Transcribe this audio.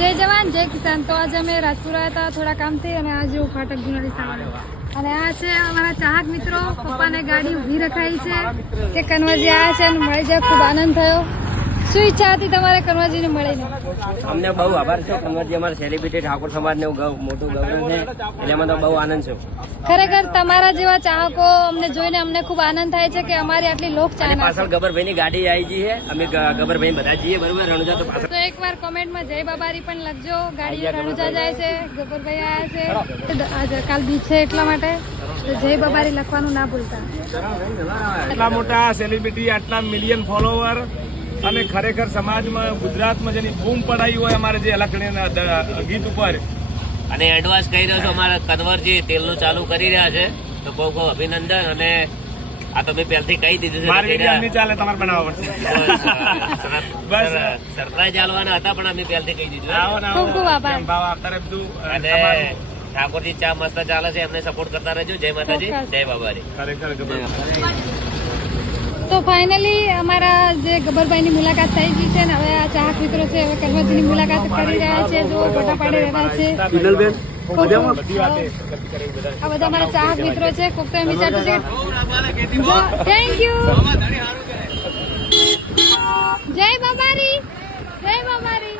જય જવાન જય કિસાન। તો આજે અમે રાજપુરા હતા થોડા કામથી અને આજે ફાટક જુનાડી સામે અને આ છે અમારા ચાહક મિત્રો। પપ્પાને ગાડી ઊભી રખાઈ છે કે કનવાજી આવ્યા છે અને મળી જાય ખૂબ આનંદ થયો। શું ઈચ્છા હતી તમારે કનવાજીને મળીને? અમને બહુ આભાર છે। કનવાજી અમારા સેલિબ્રિટી ઠાકોર સમાજનું મોટું ગૌરવ છે એટલે અમને તો બહુ આનંદ છે। ખરેખર તમારા જેવા ચાહકો અમને જોઈને અમને ખૂબ આનંદ થાય છે કે અમારી આટલી લોક ચાહના પાછળ ગબ્બરભાઈની ગાડી આવી ગઈ છે। અમે ગબ્બરભાઈ બધા જઈએ બરોબર રણુજા તો પાછળ તો એકવાર કોમેન્ટમાં જય બાબારી પણ લખજો। ગાડી રણુજા જાય છે, ગબ્બરભાઈ આવ્યા છે, આજે કાલ બીચ છે એટલા માટે તો જય બાબારી લખવાનું ના ભૂલતા। આટલા મોટા સેલિબ્રિટી, આટલા મિલિયન ફોલોવર અને ખરેખર સમાજમાં ગુજરાતમાં જેની બૂમ પડાઈ હોય અમારે જે અલખણીના ગીત ઉપર અને એડવાન્સ કહી રહ્યો છું અમારા કન્વરજી તેલનું ચાલુ કરી રહ્યા છે તો બહુ બહુ અભિનંદન। અને આ તો મેં પહેલથી કહી દીધું છે મારી વિડીયો નહીં ચાલે, તમારે બનાવવા પડશે। બસ સરપ્રાઈઝ આલવાના હતા પણ અમે પહેલથી કહી દીધું। ખૂબ ખૂબ આભાર। ભાવ આપતા રહે બધું અને ઠાકોરજી ચા મસ્ત ચાલે છે, એમને સપોર્ટ કરતા રહેજો। જય માતાજી, જય બાબારી। ખરેખર તો ફાઇનલી અમારા જે ગબ્બરભાઈની મુલાકાત થઈ ગઈ છે ને હવે આ ચાહક મિત્રો છે હવે કનવાજીની મુલાકાત કરી રહ્યા છે। જો ફોટા પાડી રહ્યા છે આ બધા અમારા ચાહક મિત્રો છે। કોક તો એમ વિચારતું છે થેન્ક યુ જય બાબારી, જય બાબારી।